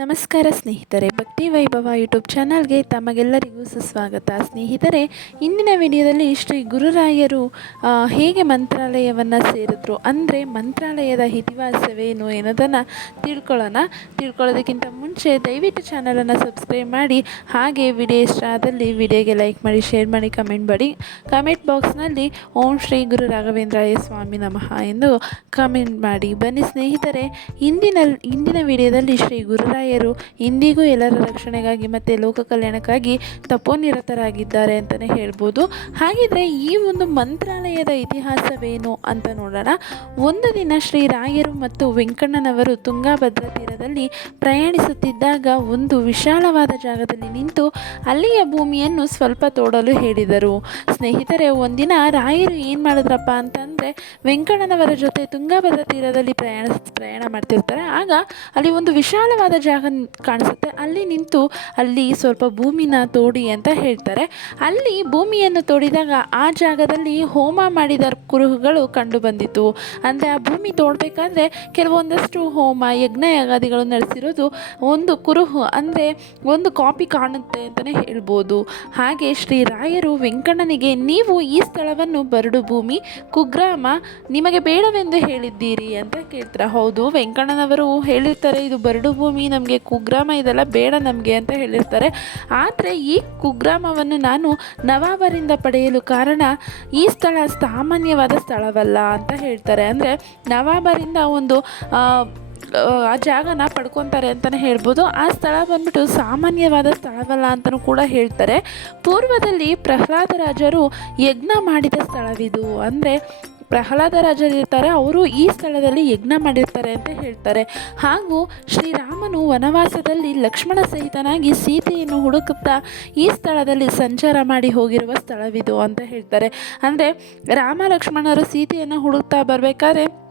ನಮಸ್ಕಾರ ಸ್ನೇಹಿತರೆ, ಭಕ್ತಿ ವೈಭವ ಯೂಟ್ಯೂಬ್ ಚಾನಲ್ಗೆ ತಮಗೆಲ್ಲರಿಗೂ ಸುಸ್ವಾಗತ. ಸ್ನೇಹಿತರೆ, ಇಂದಿನ ವಿಡಿಯೋದಲ್ಲಿ ಶ್ರೀ ಗುರುರಾಯರು ಹೇಗೆ ಮಂತ್ರಾಲಯವನ್ನು ಸೇರಿದ್ರು, ಅಂದರೆ ಮಂತ್ರಾಲಯದ ಇತಿಹಾಸವೇನು ಎನ್ನೋದನ್ನು ತಿಳ್ಕೊಳ್ಳೋಣ. ತಿಳ್ಕೊಳ್ಳೋದಕ್ಕಿಂತ ಮುಂಚೆ ದಯವಿಟ್ಟು ಚಾನಲನ್ನು ಸಬ್ಸ್ಕ್ರೈಬ್ ಮಾಡಿ, ಹಾಗೆ ವಿಡಿಯೋ ಇಷ್ಟ ಆದಲ್ಲಿ ವಿಡಿಯೋಗೆ ಲೈಕ್ ಮಾಡಿ, ಶೇರ್ ಮಾಡಿ, ಕಮೆಂಟ್ ಮಾಡಿ. ಕಮೆಂಟ್ ಬಾಕ್ಸ್ನಲ್ಲಿ ಓಂ ಶ್ರೀ ಗುರು ರಾಘವೇಂದ್ರಾಯ ಸ್ವಾಮಿ ನಮಃ ಎಂದು ಕಮೆಂಟ್ ಮಾಡಿ. ಬನ್ನಿ ಸ್ನೇಹಿತರೆ, ಇಂದಿನ ಇಂದಿನ ವಿಡಿಯೋದಲ್ಲಿ ಶ್ರೀ ಗುರುರಾಯರು ಇಂದಿಗೂ ಎಲ್ಲರ ರಕ್ಷಣೆಗಾಗಿ ಮತ್ತು ಲೋಕ ಕಲ್ಯಾಣಕ್ಕಾಗಿ ತಪೋನಿರತರಾಗಿದ್ದಾರೆ ಅಂತಲೇ ಹೇಳ್ಬೋದು. ಹಾಗಿದ್ರೆ ಈ ಒಂದು ಮಂತ್ರಾಲಯದ ಇತಿಹಾಸವೇನು ಅಂತ ನೋಡೋಣ. ಒಂದು ದಿನ ಶ್ರೀ ರಾಯರು ಮತ್ತು ವೆಂಕಣ್ಣನವರು ತುಂಗಾಭದ್ರಾ ತೀರದಲ್ಲಿ ಪ್ರಯಾಣಿಸುತ್ತಿದ್ದಾಗ ಒಂದು ವಿಶಾಲವಾದ ಜಾಗದಲ್ಲಿ ನಿಂತು ಅಲ್ಲಿಯ ಭೂಮಿಯನ್ನು ಸ್ವಲ್ಪ ತೋಡಲು ಹೇಳಿದರು. ಸ್ನೇಹಿತರೆ, ಒಂದಿನ ರಾಯರು ಏನು ಮಾಡಿದ್ರಪ್ಪ ಅಂತಂದರೆ ವೆಂಕಣ್ಣನವರ ಜೊತೆ ತುಂಗಾಭದ್ರಾ ತೀರದಲ್ಲಿ ಪ್ರಯಾಣ ಪ್ರಯಾಣ ಮಾಡ್ತಿರ್ತಾರೆ. ಆಗ ಅಲ್ಲಿ ಒಂದು ವಿಶಾಲವಾದ ಜಾಗ ಕಾಣಿಸುತ್ತೆ. ಅಲ್ಲಿ ನಿಂತು ಅಲ್ಲಿ ಸ್ವಲ್ಪ ಭೂಮಿನ ತೋಡಿ ಅಂತ ಹೇಳ್ತಾರೆ. ಅಲ್ಲಿ ಭೂಮಿಯನ್ನು ತೋಡಿದಾಗ ಆ ಜಾಗದಲ್ಲಿ ಹೋಮ ಮಾಡಿದ ಕುರುಹುಗಳು ಕಂಡು ಬಂದಿತು ಅಂದರೆ ಆ ಭೂಮಿ ತೋಡಬೇಕಾದ್ರೆ ಕೆಲವೊಂದಷ್ಟು ಹೋಮ ಯಜ್ಞ ಯಾಗಾದಿಗಳು ನಡೆಸಿರೋದು ಒಂದು ಕುರುಹು, ಅಂದರೆ ಒಂದು ಕಾಪಿ ಕಾಣುತ್ತೆ ಅಂತಲೇ ಹೇಳ್ಬೋದು. ಹಾಗೆ ಶ್ರೀ ರಾಯರು ವೆಂಕಣ್ಣನಿಗೆ, ನೀವು ಈ ಸ್ಥಳವನ್ನು ಬರಡು ಭೂಮಿ, ಕುಗ್ರಾಮ, ನಿಮಗೆ ಬೇಡವೆಂದು ಹೇಳಿದ್ದೀರಿ ಅಂತ ಕೇಳ್ತಾರೆ. ಹೌದು, ವೆಂಕಣ್ಣನವರು ಹೇಳಿರ್ತಾರೆ, ಇದು ಬರಡು ಭೂಮಿ, ನಮಗೆ ಕುಗ್ರಾಮ ಇದೆಲ್ಲ ಬೇಡ ನಮಗೆ ಅಂತ ಹೇಳಿರ್ತಾರೆ. ಆದರೆ ಈ ಕುಗ್ರಾಮವನ್ನು ನಾನು ನವಾಬರಿಂದ ಪಡೆಯಲು ಕಾರಣ ಈ ಸ್ಥಳ ಸಾಮಾನ್ಯವಾದ ಸ್ಥಳವಲ್ಲ ಅಂತ ಹೇಳ್ತಾರೆ. ಅಂದರೆ ನವಾಬರಿಂದ ಒಂದು, ಆ ಜಾಗನ ಪಡ್ಕೊತಾರೆ ಅಂತಲೇ ಹೇಳ್ಬೋದು. ಆ ಸ್ಥಳ ಬಂದ್ಬಿಟ್ಟು ಸಾಮಾನ್ಯವಾದ ಸ್ಥಳವಲ್ಲ ಅಂತಲೂ ಕೂಡ ಹೇಳ್ತಾರೆ. ಪೂರ್ವದಲ್ಲಿ ಪ್ರಹ್ಲಾದ ರಾಜರು ಯಜ್ಞ ಮಾಡಿದ ಸ್ಥಳವಿದು. ಅಂದರೆ ಪ್ರಹ್ಲಾದ ರಾಜರಿರ್ತಾರೆ ಅವರು ಈ ಸ್ಥಳದಲ್ಲಿ ಯಜ್ಞ ಮಾಡಿರ್ತಾರೆ ಅಂತ ಹೇಳ್ತಾರೆ. ಹಾಗೂ ಶ್ರೀರಾಮನು ವನವಾಸದಲ್ಲಿ ಲಕ್ಷ್ಮಣ ಸಹಿತನಾಗಿ ಸೀತೆಯನ್ನು ಹುಡುಕುತ್ತಾ ಈ ಸ್ಥಳದಲ್ಲಿ ಸಂಚಾರ ಮಾಡಿ ಹೋಗಿರುವ ಸ್ಥಳವಿದು ಅಂತ ಹೇಳ್ತಾರೆ. ಅಂದರೆ ರಾಮ ಲಕ್ಷ್ಮಣರು ಸೀತೆಯನ್ನು ಹುಡುಕ್ತಾ ಬರಬೇಕಾದ್ರೆ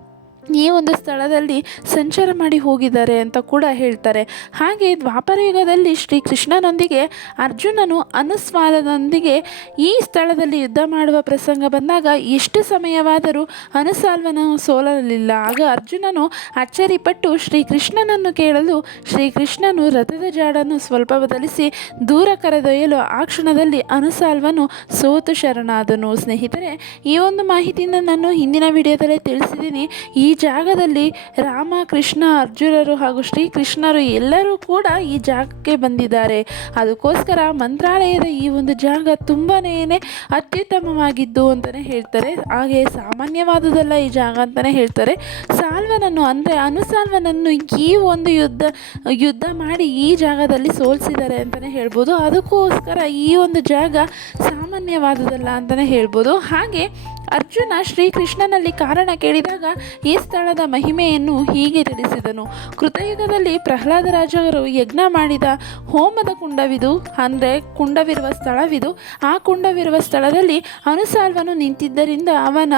ಈ ಒಂದು ಸ್ಥಳದಲ್ಲಿ ಸಂಚಾರ ಮಾಡಿ ಹೋಗಿದ್ದಾರೆ ಅಂತ ಕೂಡ ಹೇಳ್ತಾರೆ. ಹಾಗೆ ದ್ವಾಪರ ಯುಗದಲ್ಲಿ ಶ್ರೀ ಕೃಷ್ಣನೊಂದಿಗೆ ಅರ್ಜುನನು ಅನುಸ್ವಾಲದೊಂದಿಗೆ ಈ ಸ್ಥಳದಲ್ಲಿ ಯುದ್ಧ ಮಾಡುವ ಪ್ರಸಂಗ ಬಂದಾಗ ಎಷ್ಟು ಸಮಯವಾದರೂ ಅನುಸಾಲ್ವನು ಸೋಲಲಿಲ್ಲ. ಆಗ ಅರ್ಜುನನು ಅಚ್ಚರಿಪಟ್ಟು ಶ್ರೀಕೃಷ್ಣನನ್ನು ಕೇಳಲು ಶ್ರೀಕೃಷ್ಣನು ರಥದ ಜಾಡನ್ನು ಸ್ವಲ್ಪ ಬದಲಿಸಿ ದೂರ ಕರೆದೊಯ್ಯಲು ಆ ಕ್ಷಣದಲ್ಲಿ ಅನುಸಾಲ್ವನು ಸೋತು ಶರಣಾದನು. ಸ್ನೇಹಿತರೆ, ಈ ಒಂದು ಮಾಹಿತಿಯನ್ನು ನಾನು ಹಿಂದಿನ ವಿಡಿಯೋದಲ್ಲೇ ತಿಳಿಸಿದ್ದೀನಿ. ಈ ಜಾಗದಲ್ಲಿ ರಾಮ, ಕೃಷ್ಣ, ಅರ್ಜುನರು ಹಾಗೂ ಶ್ರೀಕೃಷ್ಣರು ಎಲ್ಲರೂ ಕೂಡ ಈ ಜಾಗಕ್ಕೆ ಬಂದಿದ್ದಾರೆ. ಅದಕ್ಕೋಸ್ಕರ ಮಂತ್ರಾಲಯದ ಈ ಒಂದು ಜಾಗ ತುಂಬನೇ ಅತ್ಯುತ್ತಮವಾಗಿದ್ದು ಅಂತಲೇ ಹೇಳ್ತಾರೆ. ಹಾಗೆ ಸಾಮಾನ್ಯವಾದುದಲ್ಲ ಈ ಜಾಗ ಅಂತಲೇ ಹೇಳ್ತಾರೆ. ಸಾಲ್ವನನ್ನು ಅಂದರೆ ಅನುಸಾಲ್ವನನ್ನು ಈ ಒಂದು ಯುದ್ಧ ಯುದ್ಧ ಮಾಡಿ ಈ ಜಾಗದಲ್ಲಿ ಸೋಲಿಸಿದ್ದಾರೆ ಅಂತಲೇ ಹೇಳ್ಬೋದು. ಅದಕ್ಕೋಸ್ಕರ ಈ ಒಂದು ಜಾಗ ಸಾಮಾನ್ಯವಾದುದಲ್ಲ ಅಂತಲೇ ಹೇಳ್ಬೋದು. ಹಾಗೆ ಅರ್ಜುನ ಶ್ರೀಕೃಷ್ಣನಲ್ಲಿ ಕಾರಣ ಕೇಳಿದಾಗ ಈ ಸ್ಥಳದ ಮಹಿಮೆಯನ್ನು ಹೀಗೆ ತಿಳಿಸಿದನು. ಕೃತಯುಗದಲ್ಲಿ ಪ್ರಹ್ಲಾದ ರಾಜರು ಯಜ್ಞ ಮಾಡಿದ ಹೋಮದ ಕುಂಡವಿದು, ಅಂದರೆ ಕುಂಡವಿರುವ ಸ್ಥಳವಿದು, ಆ ಕುಂಡವಿರುವ ಸ್ಥಳದಲ್ಲಿ ಅನುಸಾಲ್ವನು ನಿಂತಿದ್ದರಿಂದ ಅವನ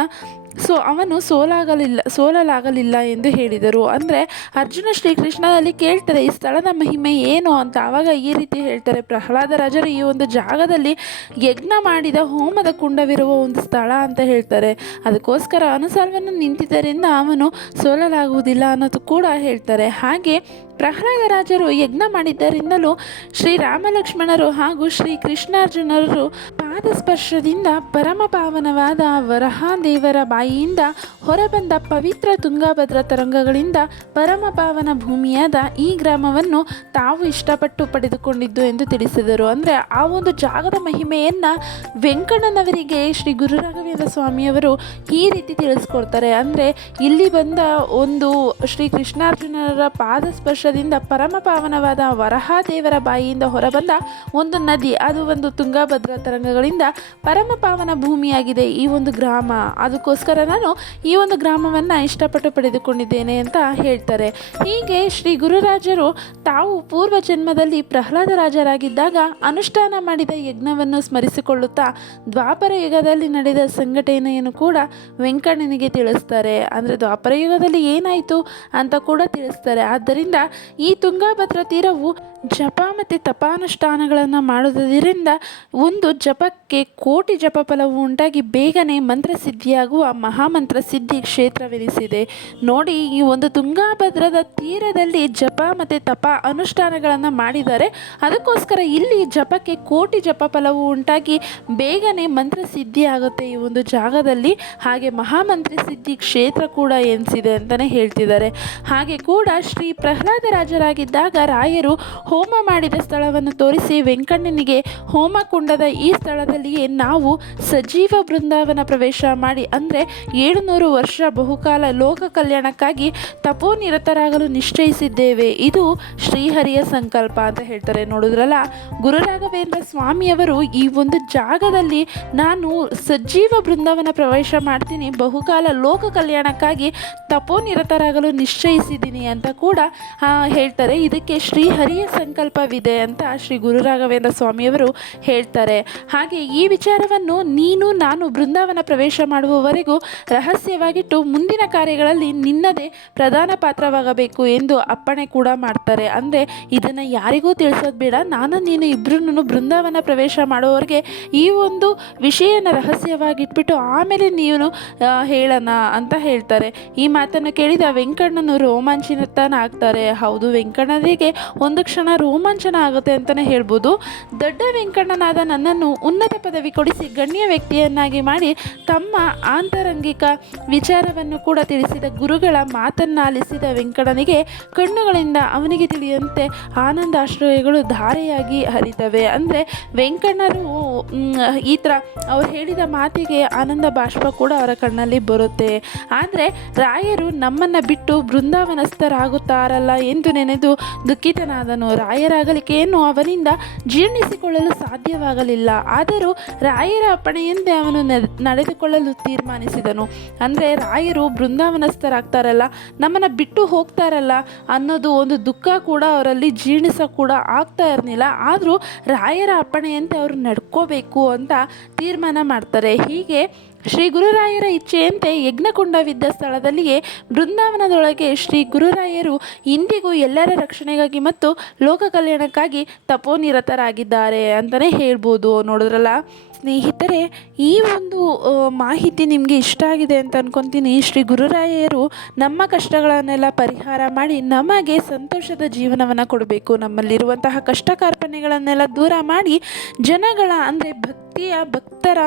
ಸೊ ಅವನು ಸೋಲಾಗಲಿಲ್ಲ, ಸೋಲಲಾಗಲಿಲ್ಲ ಎಂದು ಹೇಳಿದರು. ಅಂದರೆ ಅರ್ಜುನ ಶ್ರೀಕೃಷ್ಣನಲ್ಲಿ ಕೇಳ್ತಾರೆ, ಈ ಸ್ಥಳದ ಮಹಿಮೆ ಏನು ಅಂತ. ಆವಾಗ ಈ ರೀತಿ ಹೇಳ್ತಾರೆ, ಪ್ರಹ್ಲಾದ ರಾಜರು ಈ ಒಂದು ಜಾಗದಲ್ಲಿ ಯಜ್ಞ ಮಾಡಿದ ಹೋಮದ ಕುಂಡವಿರುವ ಒಂದು ಸ್ಥಳ ಅಂತ ಹೇಳ್ತಾರೆ. ಅದಕ್ಕೋಸ್ಕರ ಅನುಸಾರವನ್ನು ನಿಂತಿದ್ದರಿಂದ ಅವನು ಸೋಲಲಾಗುವುದಿಲ್ಲ ಅನ್ನೋದು ಕೂಡ ಹೇಳ್ತಾರೆ. ಹಾಗೆ ಪ್ರಹ್ಲಾದ ರಾಜರು ಯಜ್ಞ ಮಾಡಿದ್ದರಿಂದಲೂ ಶ್ರೀ ರಾಮಲಕ್ಷ್ಮಣರು ಹಾಗೂ ಶ್ರೀ ಕೃಷ್ಣಾರ್ಜುನರು ಪಾದಸ್ಪರ್ಶದಿಂದ ಪರಮ ಪಾವನವಾದ ವರಹಾದೇವರ ಬಾಯಿಯಿಂದ ಹೊರಬಂದ ಪವಿತ್ರ ತುಂಗಾಭದ್ರಾ ತರಂಗಗಳಿಂದ ಪರಮ ಪಾವನ ಭೂಮಿಯಾದ ಈ ಗ್ರಾಮವನ್ನು ತಾವು ಇಷ್ಟಪಟ್ಟು ಪಡೆದುಕೊಂಡಿದ್ದು ಎಂದು ತಿಳಿಸಿದರು. ಅಂದರೆ ಆ ಒಂದು ಜಾಗದ ಮಹಿಮೆಯನ್ನು ವೆಂಕಣ್ಣನವರಿಗೆ ಶ್ರೀ ಗುರು ರಾಘವೇಂದ್ರ ಸ್ವಾಮಿಯವರು ಈ ರೀತಿ ತಿಳಿಸ್ಕೊಡ್ತಾರೆ. ಅಂದರೆ ಇಲ್ಲಿ ಬಂದ ಒಂದು ಶ್ರೀ ಕೃಷ್ಣಾರ್ಜುನರ ಪಾದಸ್ಪರ್ಶದಿಂದ ಪರಮ ಪಾವನವಾದ ವರಹಾದೇವರ ಬಾಯಿಯಿಂದ ಹೊರಬಂದ ಒಂದು ನದಿ, ಅದು ಒಂದು ತುಂಗಾಭದ್ರಾ ತರಂಗಗಳಿಂದ ಪರಮ ಪಾವನ ಭೂಮಿಯಾಗಿದೆ ಈ ಒಂದು ಗ್ರಾಮ. ಅದಕ್ಕೋಸ್ಕರ ನಾನು ಈ ಒಂದು ಗ್ರಾಮವನ್ನು ಇಷ್ಟಪಟ್ಟು ಪಡೆದುಕೊಂಡಿದ್ದೇನೆ ಅಂತ ಹೇಳ್ತಾರೆ. ಹೀಗೆ ಶ್ರೀ ಗುರುರಾಜರು ತಾವು ಪೂರ್ವ ಜನ್ಮದಲ್ಲಿ ಪ್ರಹ್ಲಾದ ರಾಜರಾಗಿದ್ದಾಗ ಅನುಷ್ಠಾನ ಮಾಡಿದ ಯಜ್ಞವನ್ನು ಸ್ಮರಿಸಿಕೊಳ್ಳುತ್ತಾ ದ್ವಾಪರ ಯುಗದಲ್ಲಿ ನಡೆದ ಸಂಘಟನೆಯನ್ನು ಕೂಡ ವೆಂಕಣ್ಣನಿಗೆ ತಿಳಿಸ್ತಾರೆ. ಅಂದರೆ ದ್ವಾಪರ ಯುಗದಲ್ಲಿ ಏನಾಯಿತು ಅಂತ ಕೂಡ ತಿಳಿಸ್ತಾರೆ. ಆದ್ದರಿಂದ ಈ ತುಂಗಾಭದ್ರಾ ತೀರವು ಜಪ ಮತ್ತು ತಪಾನುಷ್ಠಾನಗಳನ್ನು ಮಾಡುವುದರಿಂದ ಒಂದು ಜಪಕ್ಕೆ ಕೋಟಿ ಜಪ ಫಲವು ಉಂಟಾಗಿ ಬೇಗನೆ ಮಂತ್ರಸಿದ್ಧಿಯಾಗುವ ಮಹಾಮಂತ್ರ ಸಿದ್ಧಿ ಕ್ಷೇತ್ರವೆನಿಸಿದೆ. ನೋಡಿ, ಈ ಒಂದು ತುಂಗಾಭದ್ರದ ತೀರದಲ್ಲಿ ಜಪ ಮತ್ತು ತಪ ಅನುಷ್ಠಾನಗಳನ್ನು ಮಾಡಿದ್ದಾರೆ. ಅದಕ್ಕೋಸ್ಕರ ಇಲ್ಲಿ ಜಪಕ್ಕೆ ಕೋಟಿ ಜಪ ಫಲವು ಉಂಟಾಗಿ ಬೇಗನೆ ಮಂತ್ರಸಿದ್ಧಿ ಆಗುತ್ತೆ ಈ ಒಂದು ಜಾಗದಲ್ಲಿ. ಹಾಗೆ ಮಹಾಮಂತ್ರ ಸಿದ್ಧಿ ಕ್ಷೇತ್ರ ಕೂಡ ಎನಿಸಿದೆ ಅಂತಲೇ ಹೇಳ್ತಿದ್ದಾರೆ. ಹಾಗೆ ಕೂಡ ಶ್ರೀ ಪ್ರಹ್ಲಾದರಾಜರಾಗಿದ್ದಾಗ ರಾಯರು ಹೋಮ ಮಾಡಿದ ಸ್ಥಳವನ್ನು ತೋರಿಸಿ ವೆಂಕಣ್ಣನಿಗೆ ಹೋಮ ಕುಂಡದ ಈ ಸ್ಥಳದಲ್ಲಿಯೇ ನಾವು ಸಜೀವ ಬೃಂದಾವನ ಪ್ರವೇಶ ಮಾಡಿ, ಅಂದರೆ ಏಳುನೂರು ವರ್ಷ ಬಹುಕಾಲ ಲೋಕ ಕಲ್ಯಾಣಕ್ಕಾಗಿ ತಪೋನಿರತರಾಗಲು ನಿಶ್ಚಯಿಸಿದ್ದೇವೆ. ಇದು ಶ್ರೀಹರಿಯ ಸಂಕಲ್ಪ ಅಂತ ಹೇಳ್ತಾರೆ ನೋಡಿದ್ರಲ್ಲ? ಗುರುರಾಘವೇಂದ್ರ ಸ್ವಾಮಿಯವರು ಈ ಒಂದು ಜಾಗದಲ್ಲಿ ನಾನು ಸಜೀವ ಬೃಂದಾವನ ಪ್ರವೇಶ ಮಾಡ್ತೀನಿ, ಬಹುಕಾಲ ಲೋಕ ಕಲ್ಯಾಣಕ್ಕಾಗಿ ತಪೋನಿರತರಾಗಲು ನಿಶ್ಚಯಿಸಿದ್ದೀನಿ ಅಂತ ಕೂಡ ಹೇಳ್ತಾರೆ. ಇದಕ್ಕೆ ಶ್ರೀಹರಿಯ ಸಂಕಲ್ಪವಿದೆ ಅಂತ ಶ್ರೀ ಗುರು ರಾಘವೇಂದ್ರ ಸ್ವಾಮಿಯವರು ಹೇಳ್ತಾರೆ. ಹಾಗೆ ಈ ವಿಚಾರವನ್ನು ನೀನು, ನಾನು ಬೃಂದಾವನ ಪ್ರವೇಶ ಮಾಡುವವರೆಗೂ ರಹಸ್ಯವಾಗಿಟ್ಟು ಮುಂದಿನ ಕಾರ್ಯಗಳಲ್ಲಿ ನಿನ್ನದೇ ಪ್ರಧಾನ ಪಾತ್ರವಾಗಬೇಕು ಎಂದು ಅಪ್ಪಣೆ ಕೂಡ ಮಾಡ್ತಾರೆ. ಅಂದರೆ ಇದನ್ನು ಯಾರಿಗೂ ತಿಳಿಸೋದು ಬೇಡ. ನಾನು, ನೀನು ಇಬ್ಬರನ್ನು ಬೃಂದಾವನ ಪ್ರವೇಶ ಮಾಡುವವರೆಗೆ ಈ ಒಂದು ವಿಷಯನ ರಹಸ್ಯವಾಗಿಟ್ಬಿಟ್ಟು ಆಮೇಲೆ ನೀನು ಹೇಳೋಣ ಅಂತ ಹೇಳ್ತಾರೆ. ಈ ಮಾತನ್ನು ಕೇಳಿದ ವೆಂಕಣ್ಣನು ರೋಮಾಂಚನತನ ಆಗ್ತಾರೆ. ಹೌದು, ವೆಂಕಣ್ಣನಿಗೆ ಒಂದು ಕ್ಷಣ ರೋಮಾಂಚನ ಆಗುತ್ತೆ ಅಂತಲೇ ಹೇಳ್ಬೋದು. ದೊಡ್ಡ ವೆಂಕಣ್ಣನಾದ ನನ್ನನ್ನು ಉನ್ನತ ಪದವಿ ಕೊಡಿಸಿ ಗಣ್ಯ ವ್ಯಕ್ತಿಯನ್ನಾಗಿ ಮಾಡಿ ತಮ್ಮ ಆಂತರಂಗಿಕ ವಿಚಾರವನ್ನು ಕೂಡ ತಿಳಿಸಿದ ಗುರುಗಳ ಮಾತನ್ನಾಲಿಸಿದ ವೆಂಕಣ್ಣನಿಗೆ ಕಣ್ಣುಗಳಿಂದ ಅವನಿಗೆ ತಿಳಿಯುವಂತೆ ಆನಂದಾಶ್ರಯಗಳು ಧಾರೆಯಾಗಿ ಹರಿತವೆ. ಅಂದರೆ ವೆಂಕಣ್ಣರು ಈ ಥರ ಅವ್ರು ಹೇಳಿದ ಮಾತಿಗೆ ಆನಂದ ಬಾಷ್ಪ ಕೂಡ ಅವರ ಕಣ್ಣಲ್ಲಿ ಬರುತ್ತೆ. ಆದರೆ ರಾಯರು ನಮ್ಮನ್ನು ಬಿಟ್ಟು ಬೃಂದಾವನಸ್ಥರಾಗುತ್ತಾರಲ್ಲ ಎಂದು ನೆನೆದು ದುಃಖಿತನಾದನು. ರಾಯರಾಗಲಿಕೆಯನ್ನು ಅವನಿಂದ ಜೀರ್ಣಿಸಿಕೊಳ್ಳಲು ಸಾಧ್ಯವಾಗಲಿಲ್ಲ. ಆದರೂ ರಾಯರ ಅಪ್ಪಣೆಯಂತೆ ಅವನು ನಡೆದುಕೊಳ್ಳಲು ತೀರ್ಮಾನಿಸಿದನು. ಅಂದರೆ ರಾಯರು ಬೃಂದಾವನಸ್ಥರಾಗ್ತಾರಲ್ಲ, ನಮ್ಮನ್ನು ಬಿಟ್ಟು ಹೋಗ್ತಾರಲ್ಲ ಅನ್ನೋದು ಒಂದು ದುಃಖ ಕೂಡ ಅವರಲ್ಲಿ, ಜೀರ್ಣಿಸ ಕೂಡ ಆಗ್ತಾ ಇರಲಿಲ್ಲ. ಆದರೂ ರಾಯರ ಅಪ್ಪಣೆಯಂತೆ ಅವರು ನಡ್ಕೋಬೇಕು ಅಂತ ತೀರ್ಮಾನ ಮಾಡ್ತಾರೆ. ಹೀಗೆ ಶ್ರೀ ಗುರುರಾಯರ ಇಚ್ಛೆಯಂತೆ ಯಜ್ಞಕುಂಡವಿದ್ದ ಸ್ಥಳದಲ್ಲಿಯೇ ಬೃಂದಾವನದೊಳಗೆ ಶ್ರೀ ಗುರುರಾಯರು ಇಂದಿಗೂ ಎಲ್ಲರ ರಕ್ಷಣೆಗಾಗಿ ಮತ್ತು ಲೋಕ ಕಲ್ಯಾಣಕ್ಕಾಗಿ ತಪೋನಿರತರಾಗಿದ್ದಾರೆ ಅಂತಲೇ ಹೇಳ್ಬೋದು. ನೋಡಿದ್ರಲ್ಲ? ಸ್ನೇಹಿತರೆ, ಈ ಒಂದು ಮಾಹಿತಿ ನಿಮಗೆ ಇಷ್ಟ ಆಗಿದೆ ಅಂತ ಅನ್ಕೊತೀನಿ. ಶ್ರೀ ಗುರುರಾಯರು ನಮ್ಮ ಕಷ್ಟಗಳನ್ನೆಲ್ಲ ಪರಿಹಾರ ಮಾಡಿ ನಮಗೆ ಸಂತೋಷದ ಜೀವನವನ್ನು ಕೊಡಬೇಕು. ನಮ್ಮಲ್ಲಿರುವಂತಹ ಕಷ್ಟ ಕಾರ್ಪಣ್ಯಗಳನ್ನೆಲ್ಲ ದೂರ ಮಾಡಿ ಜನಗಳ, ಅಂದರೆ ಭಕ್ತಿಯ ಭಕ್ತರ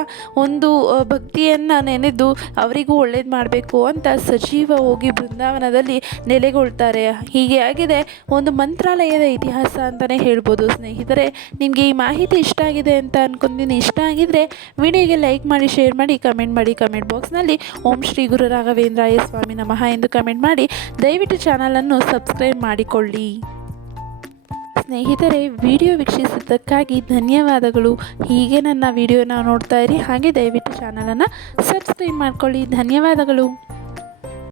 ಒಂದು ಭಕ್ತಿಯನ್ನು ನೆನೆದು ಅವರಿಗೂ ಒಳ್ಳೇದು ಮಾಡಬೇಕು ಅಂತ ಸಜೀವ ಹೋಗಿ ಬೃಂದಾವನದಲ್ಲಿ ನೆಲೆಗೊಳ್ತಾರೆ. ಹೀಗೆ ಆಗಿದೆ. ಒಂದು ಮಂತ್ರಾಲಯದ ಇತಿಹಾಸ ಅಂತಲೇ ಹೇಳ್ಬೋದು ಸ್ನೇಹಿತರೆ. ನಿಮಗೆ ಈ ಮಾಹಿತಿ ಇಷ್ಟ ಆಗಿದೆ ಅಂತ ಅನ್ಕೊಂತೀನಿ. ಇಷ್ಟ ಆಗಿದ್ದರೆ ವಿಡಿಯೋಗೆ ಲೈಕ್ ಮಾಡಿ, ಶೇರ್ ಮಾಡಿ, ಕಮೆಂಟ್ ಮಾಡಿ, ಕಮೆಂಟ್ ಬಾಕ್ಸ್ನಲ್ಲಿ ಓಂ ಶ್ರೀ ಗುರು ರಾಘವೇಂದ್ರಾಯ ಸ್ವಾಮಿ ನಮಃ ಎಂದು ಕಮೆಂಟ್ ಮಾಡಿ. ದಯವಿಟ್ಟು ಚಾನಲನ್ನು ಸಬ್ಸ್ಕ್ರೈಬ್ ಮಾಡಿಕೊಳ್ಳಿ. ಸ್ನೇಹಿತರೆ, ವಿಡಿಯೋ ವೀಕ್ಷಿಸಿದ್ದಕ್ಕಾಗಿ ಧನ್ಯವಾದಗಳು. ಹೀಗೆ ನನ್ನ ವಿಡಿಯೋನ ನೋಡ್ತಾ ಇರಿ. ಹಾಗೆ ದಯವಿಟ್ಟು ಚಾನಲನ್ನು ಸಬ್ಸ್ಕ್ರೈಬ್ ಮಾಡ್ಕೊಳ್ಳಿ. ಧನ್ಯವಾದಗಳು.